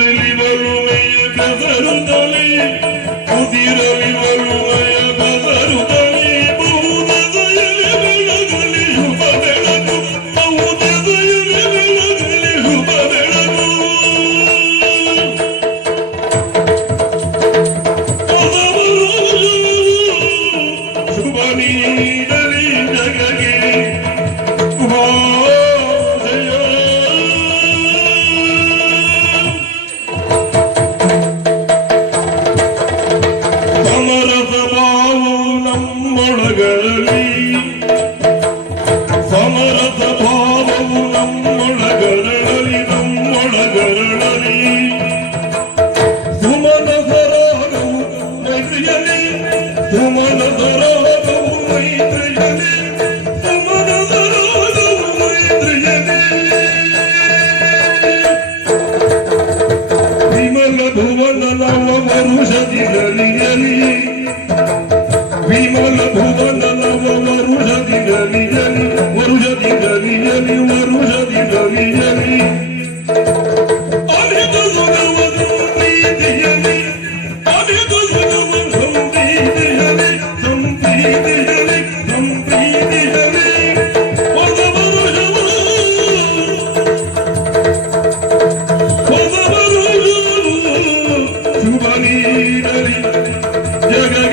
திருளி வறுமையில் கதர்ந்த ভূষণ বিমল ভুবন Hallelujah.